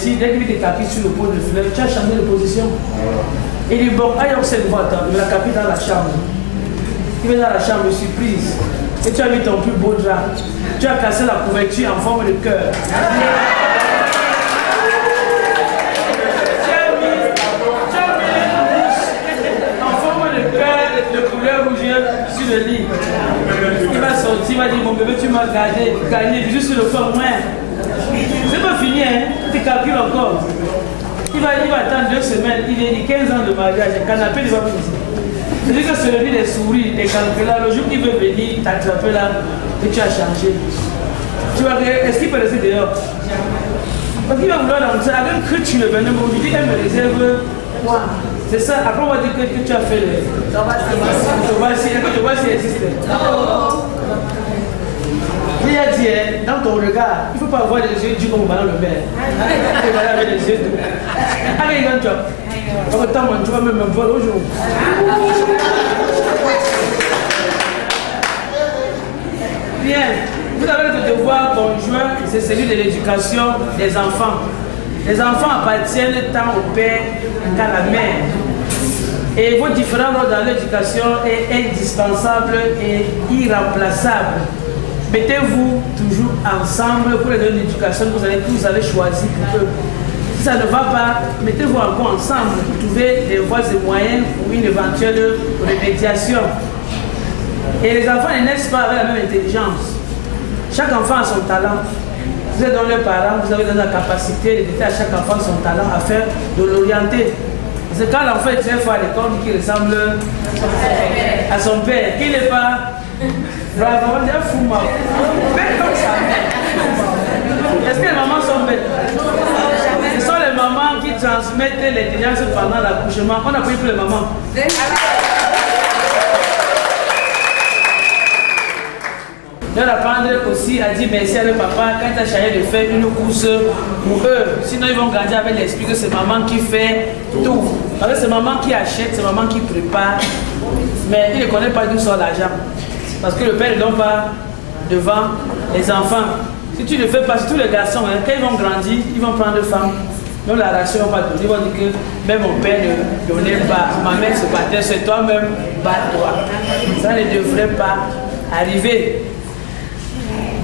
vêtu, dès qu'il est tapis sur le pot de fleurs, tu as changé de position. Il dit bon, aïe, on cette boîte, il l'a capé dans la chambre. Il va dans la chambre, surprise. Et tu as mis ton plus beau drap. Tu as cassé la couverture en forme de cœur. De couleur rouge sur le lit. Il va sortir, il va dire mon bébé, tu m'as gagné juste sur le fond. C'est pas fini, hein? Tu calcules encore. Il va attendre 2 semaines, il est 15 ans de mariage, le canapé ne va pas ici. C'est-à-dire que c'est le lit des souris, des calculs. Le jour qu'il veut venir, t'attraper là, et tu as changé. Tu vas dire, est-ce qu'il peut rester dehors? Parce qu'il va vouloir rentrer avec que tu le venais, mais aujourd'hui, elle me réserve. C'est ça, après on va dire que tu as fait le Tobasi existe. Il a dit, dans ton regard, il ne faut pas avoir les yeux durs comme pendant le maire. Il va avec les yeux doux. Allez, il job. Tu vas même me voir aujourd'hui. Bien, vous avez le devoir conjoint, c'est celui de l'éducation des enfants. Les enfants appartiennent tant au père qu'à la mère. Et vos différents rôles dans l'éducation est indispensable et irremplaçable. Mettez-vous toujours ensemble pour les donner l'éducation que vous avez choisi pour eux. Si ça ne va pas, mettez-vous encore ensemble pour trouver des voies et moyens pour une éventuelle remédiation. Et les enfants ne naissent pas avec la même intelligence. Chaque enfant a son talent. Vous êtes dans leurs parents, vous avez dans la capacité de détecter à chaque enfant son talent, à faire de l'orienter. Parce que quand l'enfant est très fort à l'école, qui ressemble à son père, qui n'est pas bravo, on dit fou, bête comme ça. Est-ce que les mamans sont bêtes? Ce sont les mamans qui transmettent l'intelligence pendant l'accouchement. On a pris pour les mamans. Leur apprendre aussi à dire merci à leur papa quand il a choisi de faire une course pour eux. Sinon ils vont grandir avec l'esprit que c'est maman qui fait tout. Parce que c'est maman qui achète, c'est maman qui prépare. Mais il ne connaît pas d'où sort l'argent. Parce que le père ne donne pas devant les enfants. Si tu ne fais pas, tous les garçons, hein, quand ils vont grandir, ils vont prendre femme. Donc la ration va donner, ils vont dire que même mon père ne donnait pas, ma mère se battait, c'est toi-même, bats-toi. Ça ne devrait pas arriver.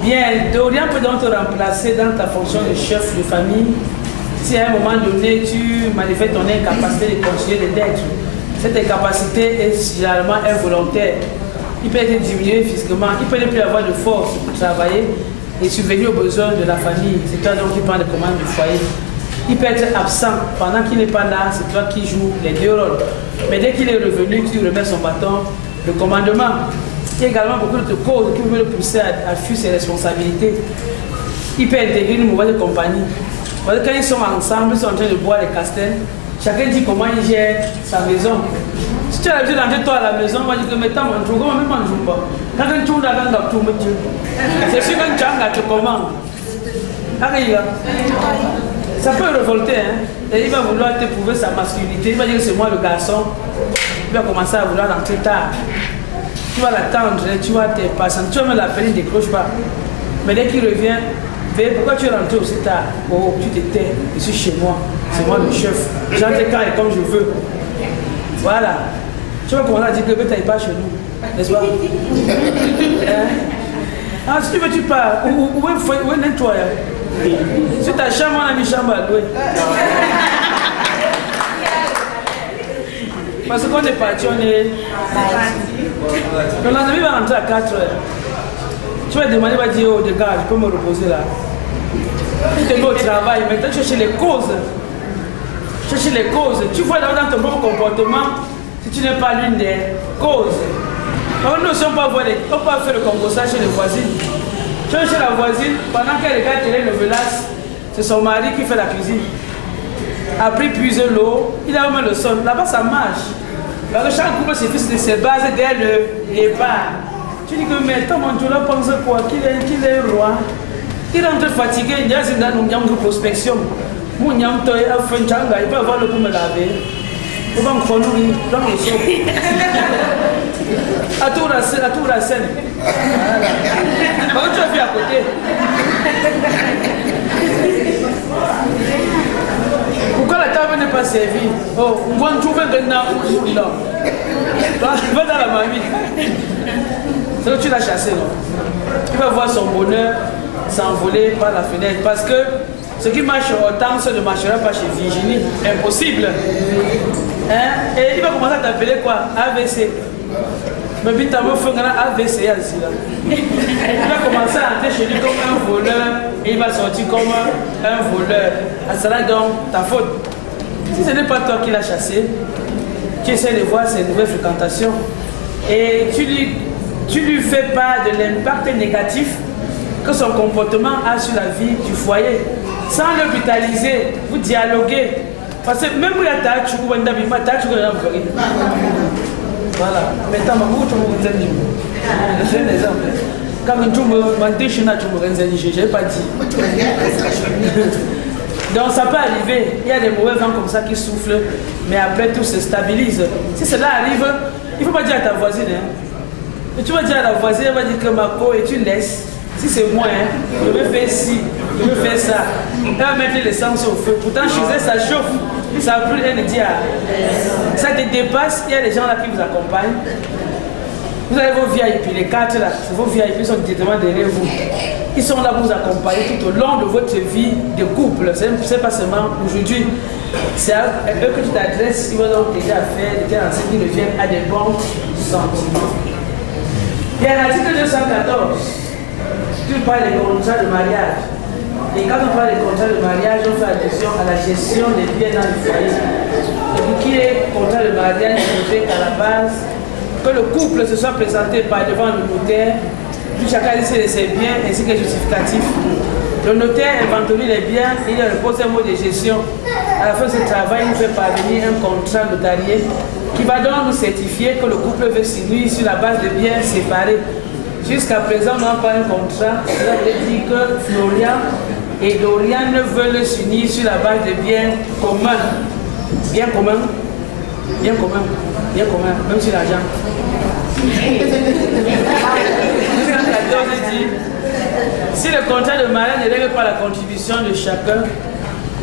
Bien, Dorian peut donc te remplacer dans ta fonction de chef de famille si à un moment donné tu manifestes ton incapacité de continuer d'être. Cette incapacité est généralement involontaire. Il peut être diminué physiquement, il peut ne plus avoir de force pour travailler et subvenir aux besoins de la famille. C'est toi donc qui prends les commandes du foyer. Il peut être absent pendant qu'il n'est pas là, c'est toi qui joues les 2 rôles. Mais dès qu'il est revenu, tu remets son bâton de commandement. Il y a également beaucoup de causes qui peuvent le pousser à fuir ses responsabilités. Il peut intégrer une mauvaise compagnie. Parce que quand ils sont ensemble, ils sont en train de boire les castels, chacun dit comment il gère sa maison. Si tu as l'habitude d'entrer toi à la maison, on va dire que maintenant, on ne trouve pas. Quand tu tournes dans la tour, c'est sûr qu'un tchanga te commande. Arrive. Ça peut révolter, hein. Et il va vouloir te prouver sa masculinité. Il va dire que c'est moi le garçon. Il va commencer à vouloir rentrer tard. Tu vas l'attendre, tu vas te passer, tu vas me l'appeler, il ne décroche pas. Mais dès qu'il revient, pourquoi tu es rentré aussi tard? Oh, tu te tais, je suis chez moi, c'est moi le chef. J'entre quand et comme je veux. Voilà. Tu vas commencer à dire que tu n'ailles pas chez nous, n'est-ce pas? Ah, si tu veux, tu pars. Où est nettoyer? Si ta chambre, on a mis chambre à louer. Parce qu'on est parti, on est... Le lendemain, il va rentrer à 4 heures. Tu vas demander, il va dire, oh, gars, je peux me reposer là. Tu te mets au travail, maintenant tu cherches les causes. Chercher les causes. Tu vois dans ton propre comportement, si tu n'es pas l'une des causes. Nous ne sommes pas voilés. On peut pas faire le compostage chez les voisines. Tu vas chez la voisine, pendant qu'elle regarde télénovelas, c'est son mari qui fait la cuisine. Après puiser l'eau, il a même le sol. Là-bas, ça marche. Parce que chaque couple se base dès le départ. Tu dis que mais ton Mantoula pense quoi? Qu'il est roi. Il rentre fatigué, il y a une prospection. Il peut avoir le coup me laver. Il va me prendre dans le sol. À tout la scène. Comment tu as vu à côté? pas servi. Oh, on va trouver maintenant où là. Va dans la mamie. C'est que tu l'as chassé, non? Tu vas voir son bonheur s'envoler par la fenêtre. Parce que ce qui marche autant, ça ne marchera pas chez Virginie. Impossible. Hein? Et il va commencer à t'appeler quoi? AVC. Mais puis t'as fait un AVC ici là. Il va commencer à entrer chez lui comme un voleur et il va sortir comme un voleur. À cela donc ta faute. Si ce n'est pas toi qui l'as chassé, tu essaies de voir ses nouvelles fréquentations et tu lui fais part de l'impact négatif que son comportement a sur la vie du foyer. Sans le brutaliser, vous dialoguez. Parce que même si tu as tu voilà. Maintenant, je un exemple. Quand tu je n'ai pas dit. Donc ça peut arriver, il y a des mauvais vents comme ça qui soufflent, mais après tout se stabilise. Si cela arrive, il ne faut pas dire à ta voisine. Hein. Et tu vas dire à la voisine, elle va dire que ma peau et tu laisses. Si c'est moi, hein, je vais faire ci, je vais faire ça. Elle va mettre l'essence au feu. Pourtant, chez elle, ça chauffe. Ça va plus rien dire. Ça te dépasse, il y a des gens là qui vous accompagnent. Vous avez vos VIP, les 4 là, vos VIP sont directement derrière vous. Ils sont là pour vous accompagner tout au long de votre vie de couple. C'est pas seulement aujourd'hui. C'est à eux que tu t'adresses, ils vont donc t'aider à faire des enseignes qui reviennent à des bons sentiments. Il y a l'article 214 qui parle des contrats de mariage. Et quand on parle des contrats de mariage, on fait attention à la gestion des biens dans le foyer. Et pour qui est contrat de mariage, il faut qu'à la base, que le couple se soit présenté par devant le notaire, puis chacun dit ses biens ainsi que les justificatifs. Le notaire inventorie les biens, il repose un mot de gestion. À la fin de ce travail, il nous fait parvenir un contrat notarié qui va donc nous certifier que le couple veut s'unir sur la base de biens séparés. Jusqu'à présent, on n'a pas un contrat. Cela veut dire que Florian et Dorian veulent s'unir sur la base de biens communs. Biens communs. Bien commun. Bien commun. Même sur l'argent. Si le contrat de mariage ne règle pas la contribution de chacun,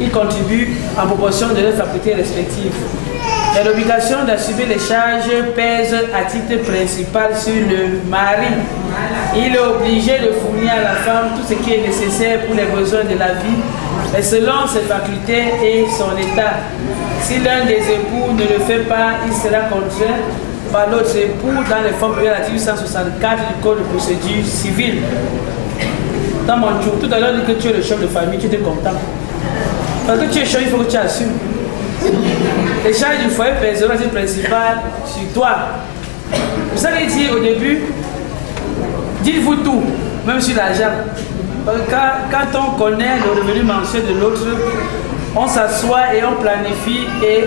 il contribue en proportion de leurs facultés respectives. Et l'obligation d'assumer les charges pèse à titre principal sur le mari. Il est obligé de fournir à la femme tout ce qui est nécessaire pour les besoins de la vie, et selon ses facultés et son état. Si l'un des époux ne le fait pas, il sera contraint par l'autre époux dans les formes de l'article 164 du Code de procédure civile. Dans mon jour, tout à l'heure, dit que tu es le chef de famille, tu étais content. Parce que tu es chef, il faut que tu assumes. Les charges du foyer pèseront à titre principal sur toi. Vous avez dit au début, dites-vous tout, même sur l'argent. Quand on connaît le revenu mensuel de l'autre, on s'assoit et on planifie et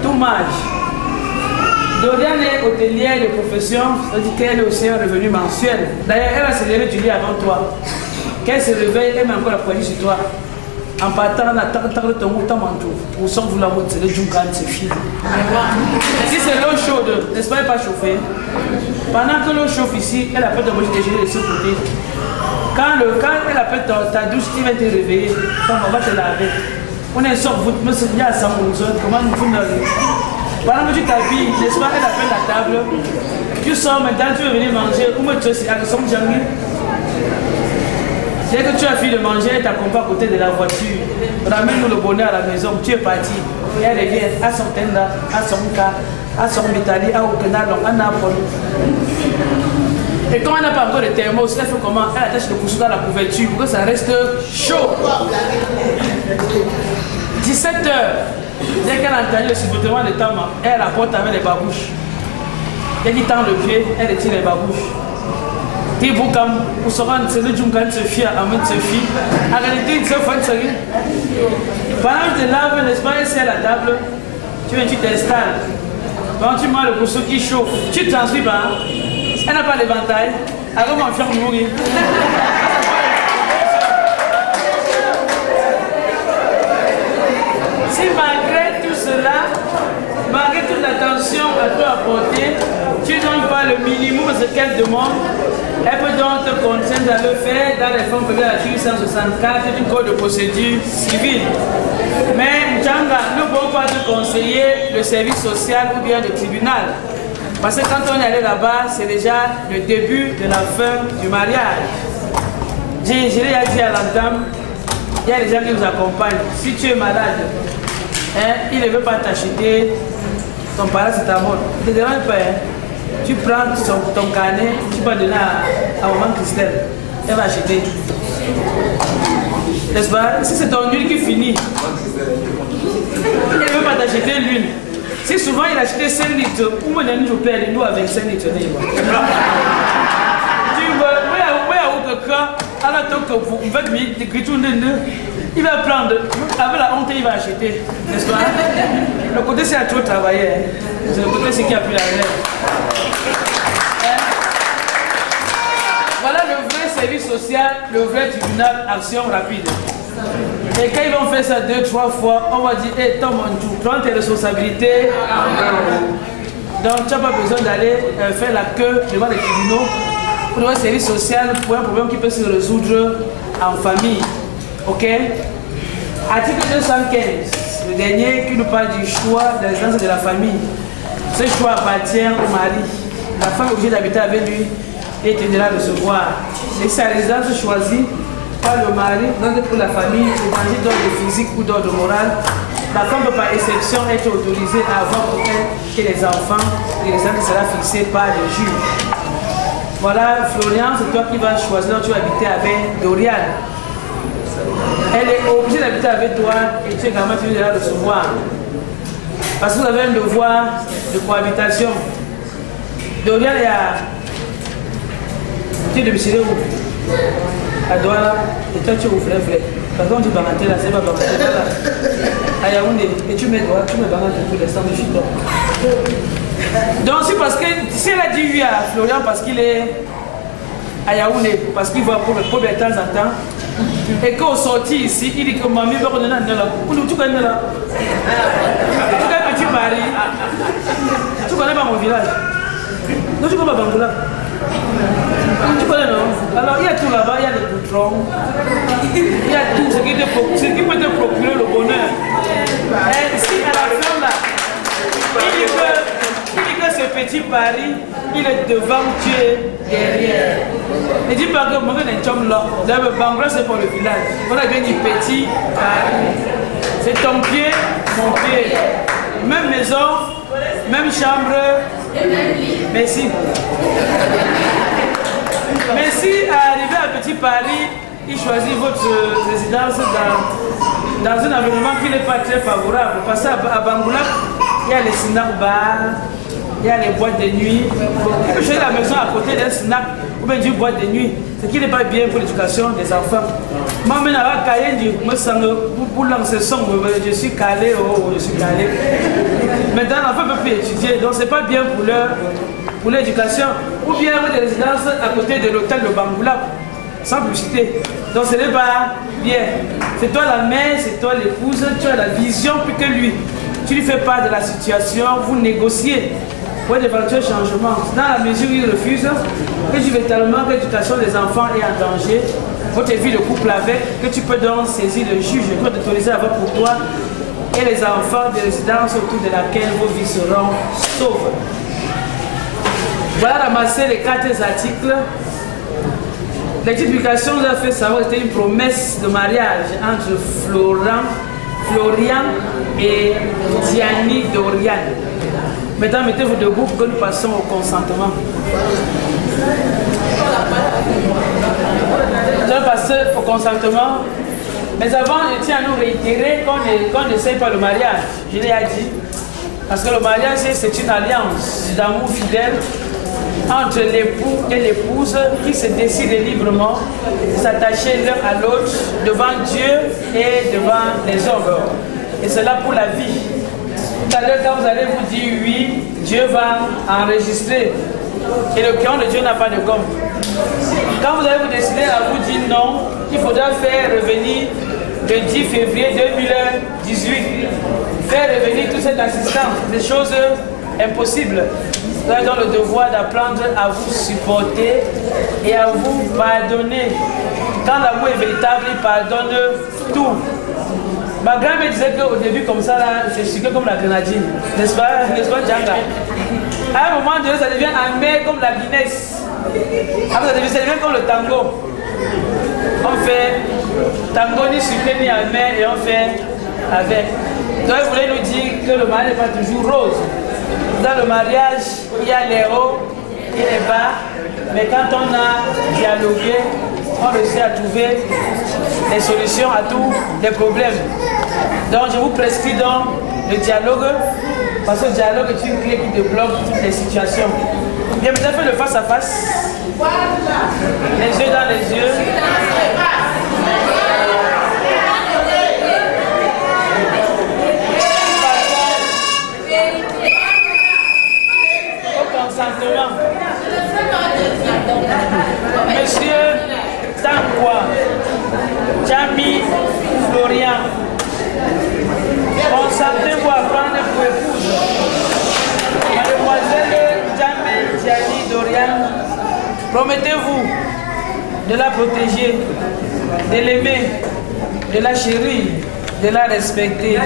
tout marche. Dorian est hôtelière de profession, c'est-à-dire qu'elle a aussi un revenu mensuel. D'ailleurs, elle va se lever du lit avant toi. Quand elle se réveille, elle met encore la poignée sur toi. En partant, on attend de ton temps manteau. Pour ça, vous la montrez, c'est le Junkan, c'est fini. Si c'est l'eau chaude, n'est-ce pas, elle n'est pas chauffée. Pendant que l'eau chauffe ici, elle appelle ton manger déjeuner de ce côté. Quand elle appelle ta douche, il va te réveiller. On va te laver. On est sorti, vous me souvenez à 100 comment nous faisons dans pendant que tu t'habilles, n'est-ce pas, elle appelle la table. Tu sors maintenant, tu veux venir manger. Où me tu es à son janvier. Dès que tu as fini de manger, elle t'accompagne à côté de la voiture. Ramène-nous le bonheur à la maison. Tu es parti. Et elle revient à son tenda, à son cas, à son métallique, à Okenal, à Napoli. Et quand on n'a pas encore de thermos, elle fait comment? Elle attache le couteau dans la couverture pour que ça reste chaud. 17h. Dès qu'elle a entendu le sifflement de Tama, elle apporte avec les babouches. Dès qu'il tend le pied, elle retire les babouches. Tibukam, pour se rendre, c'est le Junkan se fie à Ahmed se fie. En réalité, il se fait pendant que tu laves, n'est-ce pas, ici à la table, tu viens, tu t'installes. Quand tu manges le couscous qui chauffe, tu transfères pas. Elle n'a pas l'éventail. Alors, on va faire mourir. Si malgré tout cela, malgré toute l'attention qu'elle peut apporter, tu ne donnes pas le minimum de ce qu'elle demande, elle peut donc te contraindre à le faire dans les formes prévues à l'article 164 du Code de procédure civile. Mais, Djanga, nous pouvons conseiller le service social ou bien le tribunal. Parce que quand on est allé là-bas, c'est déjà le début de la fin du mariage. Je l'ai dit à l'entame, il y a des gens qui nous accompagnent. Si tu es malade, hein, il ne veut pas t'acheter ton paracétamol. Ne te dérange pas. Hein. Tu prends ton carnet, tu vas donner à maman Christelle. Elle va acheter. N'est-ce pas? Si c'est ton huile qui finit, elle ne veut pas t'acheter l'huile. Si souvent il achetait 5 litres, ou moi je perds nous avec 5 litres. Tu vois, il va prendre, avec la honte, il va acheter. N'est-ce pas? Le côté c'est à trop travailler. C'est le côté c'est qui a pris la relève. Voilà le vrai service social, le vrai tribunal, action rapide. Et quand ils vont faire ça 2-3 fois, on va dire, hey, Tom, tu prends tes responsabilités. Donc tu n'as pas besoin d'aller faire la queue devant les tribunaux pour un service social, pour un problème qui peut se résoudre en famille. Ok? Article 215, le dernier qui nous parle du choix de résidence de la famille. Ce choix appartient au mari. La femme est obligée d'habiter avec lui et il devra recevoir. Et sa résidence choisie par le mari, donc pour la famille, c'est danger d'ordre physique ou d'ordre moral. La femme peut par exception être autorisée à avoir pour elle et les enfants, et les enfants sera fixé par le juge. Voilà, Florian, c'est toi qui vas choisir, tu vas habiter avec Dorian. Elle est obligée d'habiter avec toi et tu es également tu devras recevoir. Parce que vous avez un devoir de cohabitation. Dorian est à... Tu es de Michel où? À Douala, et toi tu es au frère. Parce qu'on dit Bangaté là, c'est pas Bangaté là. À Yaoundé, et tu mets Bangaté pour l'instant de chez toi. Donc c'est parce que, si elle a dit oui à Florian parce qu'il est à Yaoundé, parce qu'il voit pour de temps en temps, et qu'au sorti ici, il dit que mamie va redonner un là. Tu connais là? Tu connais Petit Paris? Tu connais pas mon village? Non, tu connais pas Bangoula? Tu connais non? Alors il y a tout là-bas, il y a les boutrons, il y a tout ce qui peut te procurer le bonheur. Et si à la fin là, il dit que ce petit Paris, il est devant, tu es derrière. Ne dis pas que mon gars n'est pas là. Le Bangla c'est pour le village. On a bien dit petit Paris. C'est ton pied, mon pied. Même maison, même chambre. Merci. Mais si arrivé à Petit Paris, il choisit votre résidence dans un environnement qui n'est pas très favorable. Parce qu'à Bangoula, il y a les snack bars, il y a les boîtes de nuit. Il peut choisir la maison à côté d'un snack ou bien d'une boîte de nuit, ce qui n'est pas bien pour l'éducation des enfants. Moi, maintenant, je suis calé, je suis calé. Maintenant, l'enfant ne peut plus étudier, donc ce n'est pas bien pour l'éducation. Ou bien des résidences à côté de l'hôtel de Bangoula, sans publicité. Donc ce n'est pas bien. C'est toi la mère, c'est toi l'épouse, tu as la vision plus que lui. Tu lui fais part de la situation, vous négociez pour d'éventuels changements. Dans la mesure où il refuse, que tu veux tellement que l'éducation des enfants est en danger, votre vie de couple avec, que tu peux donc saisir le juge pour t'autoriser à avoir pour toi et les enfants de résidence autour de laquelle vos vies seront sauves. Voilà ramasser les 4 articles. L'explication nous a fait savoir que c'était une promesse de mariage entre Florian et Diani Dorian. Maintenant, mettez-vous debout pour que nous passions au consentement. Nous allons passer au consentement. Mais avant, je tiens à nous réitérer qu'on n'essaye pas le mariage. Je l'ai dit. Parce que le mariage, c'est une alliance d'amour fidèle entre l'époux et l'épouse qui se décident librement de s'attacher l'un à l'autre devant Dieu et devant les hommes. Et cela pour la vie. Tout à l'heure, quand vous allez vous dire oui, Dieu va enregistrer. Et le cœur de Dieu n'a pas de gomme. Quand vous allez vous décider à vous dire non, il faudra faire revenir le 10 février 2018. Faire revenir toute cette assistance, des choses impossibles. Vous avez donc le devoir d'apprendre à vous supporter et à vous pardonner. Quand l'amour est véritable, il pardonne tout. Ma grand-mère disait qu'au début, comme ça, là, c'est sucré comme la grenadine. N'est-ce pas, Djanga? À un moment donné, ça devient amer comme la Guinness. Après, ça devient comme le tango. On fait tango ni sucré ni amer et on fait avec. Donc, il voulait nous dire que le mariage n'est pas toujours rose. Dans le mariage, il y a les hauts et les bas. Mais quand on a dialogué, on réussit à trouver des solutions à tous les problèmes. Donc, je vous prescris donc le dialogue. Parce que le dialogue est une clé qui débloque toutes les situations. Bien, vous avez fait le face à face. Les yeux dans les yeux. Au consentement. Monsieur Tankwa, Jami Florian, consentez-vous à prendre pour épouse Mademoiselle Jami Diani Dorian. Promettez-vous de la protéger, de l'aimer, de la chérir, de la respecter,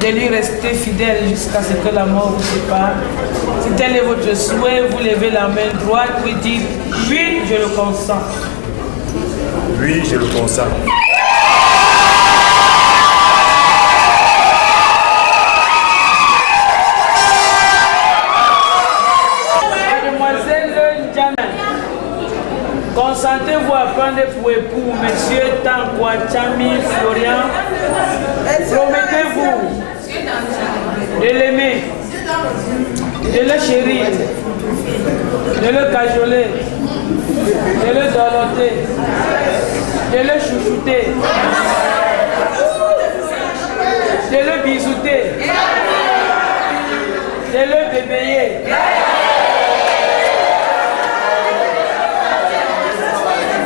de lui rester fidèle jusqu'à ce que la mort vous sépare. Si tel est votre souhait, vous levez la main droite, vous dites oui, je le consens. Oui, je le consens. Mademoiselle Ndiana, consentez-vous à prendre pour époux Monsieur Tankwa Chami Florian. Promettez-vous de l'aimer, de le chérir, de le cajoler, de le dorloter, de le chouchouter, de le bisouter, de le bébéyer,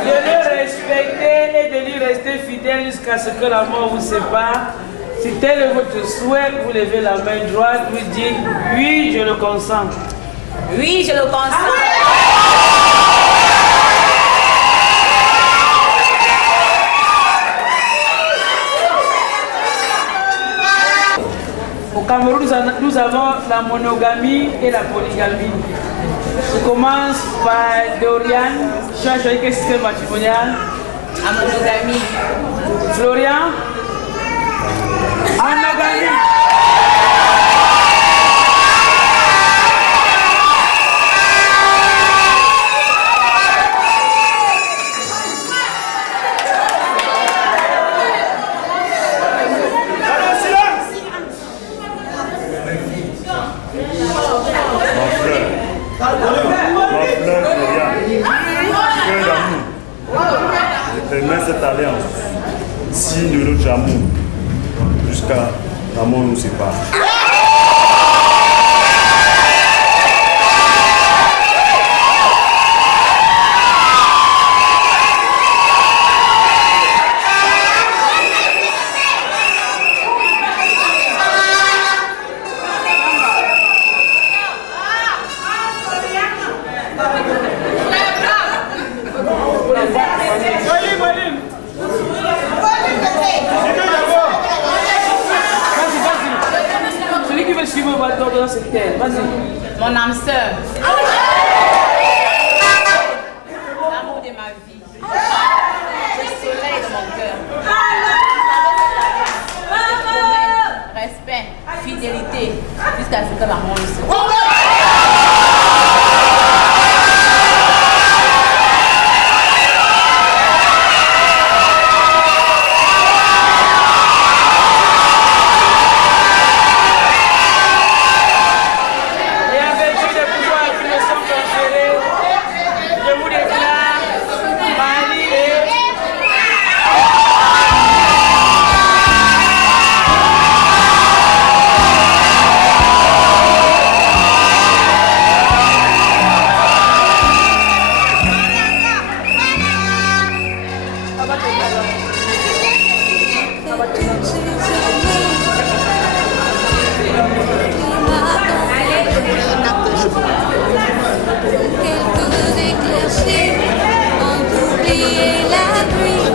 de le respecter et de lui rester fidèle jusqu'à ce que la mort vous sépare. Si tel est votre souhait, vous levez la main droite, vous dites oui, je le consens. Oui, je le consens. Au Cameroun, nous avons la monogamie et la polygamie. Je commence par Dorian. Je vais choisir quel système matrimonial. La monogamie. Florian. Monogamie. Cette alliance, signe de notre amour, jusqu'à la mort nous sépare. Mon âme sœur. L'amour de ma vie. Le soleil de mon cœur. Respect, fidélité, jusqu'à ce que la mort nous sépare. Quelques éclaircies ont oublié la pluie.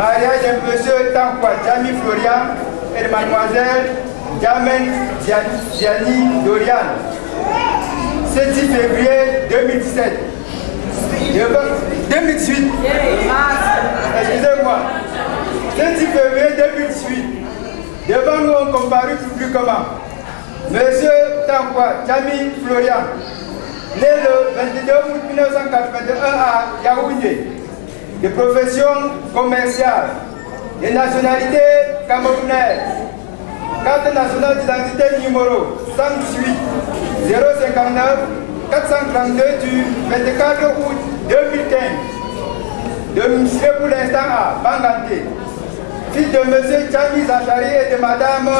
Mariage de monsieur Tankwa Jami Florian et de mademoiselle Jamen Diani Dorian. 7 février 2017. 2018. Excusez-moi. 7 février 2018. Devant nous, on comparu publiquement. Monsieur Tankwa Jami Florian, né le 22 août 1981 à Yaoundé, de profession commerciale, de nationalité camerounaise, carte nationale d'identité numéro 118 059 432 du 24 août 2015, domicile pour l'instant à Banganté, fils de M. Tchami Zachary et de Mme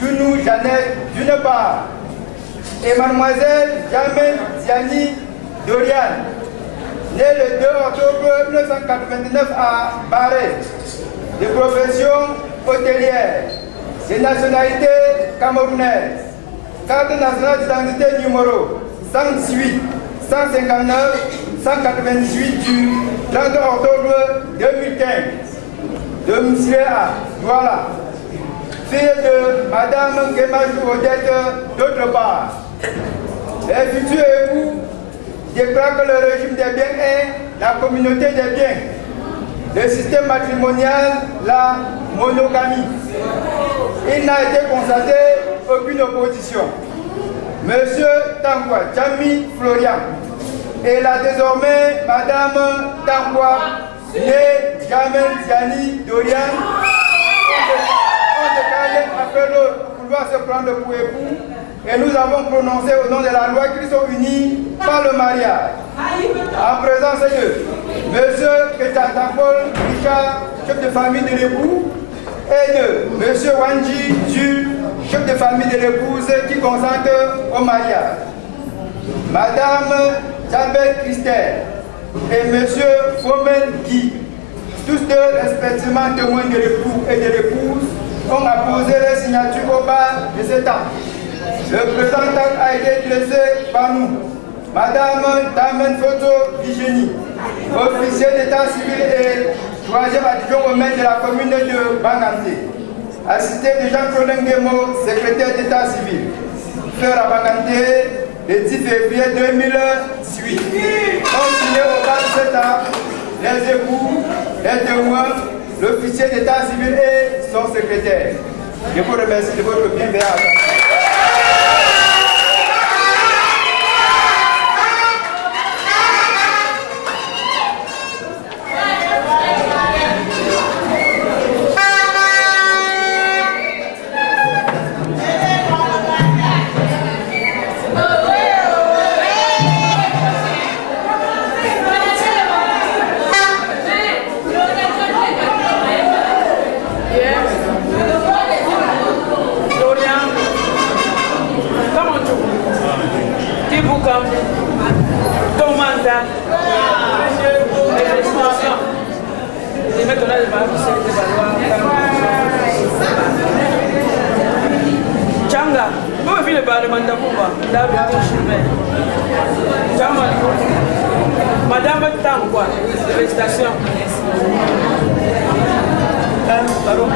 Jounou Jeannette d'une part, et Mademoiselle Jamen Diani Dorian, né le 2 octobre 1989 à Barré, de profession hôtelière, de nationalité camerounaise, carte nationale d'identité numéro 118 159 198 du 30 octobre 2015, domicile à Douala, fille de Madame Gemajou Odette d'autre part. Les futurs époux déclarent que le régime des biens est la communauté des biens, le système matrimonial, la monogamie. Il n'a été constaté aucune opposition. Monsieur Tankwa Jami Florian et la désormais Madame Tankwa née Jamen Diani Dorian ont déclaré après l'autre vouloir se prendre pour époux, et nous avons prononcé au nom de la loi qu'ils sont unis par le mariage. En présence de Monsieur Ketantakol Richard, chef de famille de l'époux, et de Monsieur Wanji Jules, chef de famille de l'épouse qui consente au mariage. Madame Jabel Christelle et Monsieur Fomen Guy, tous deux respectivement témoins de l'époux et de l'épouse, ont apposé les signatures au bas de cet acte. Le présent acte a été dressé par nous. Madame Damen Photo Vigénie, officier d'état civil et troisième adjoint au maire de la commune de Banganté, assisté de Jean-Claude Nguemo, secrétaire d'état civil, fait à Banganté le 10 février 2018. Ont signé au bas de cet acte les époux, les témoins, l'officier d'état civil et son secrétaire. Je vous remercie de votre bienveillance. Changa, vous vivez le parlement d'Abouba, Madame Tankwa, félicitations. Pardon.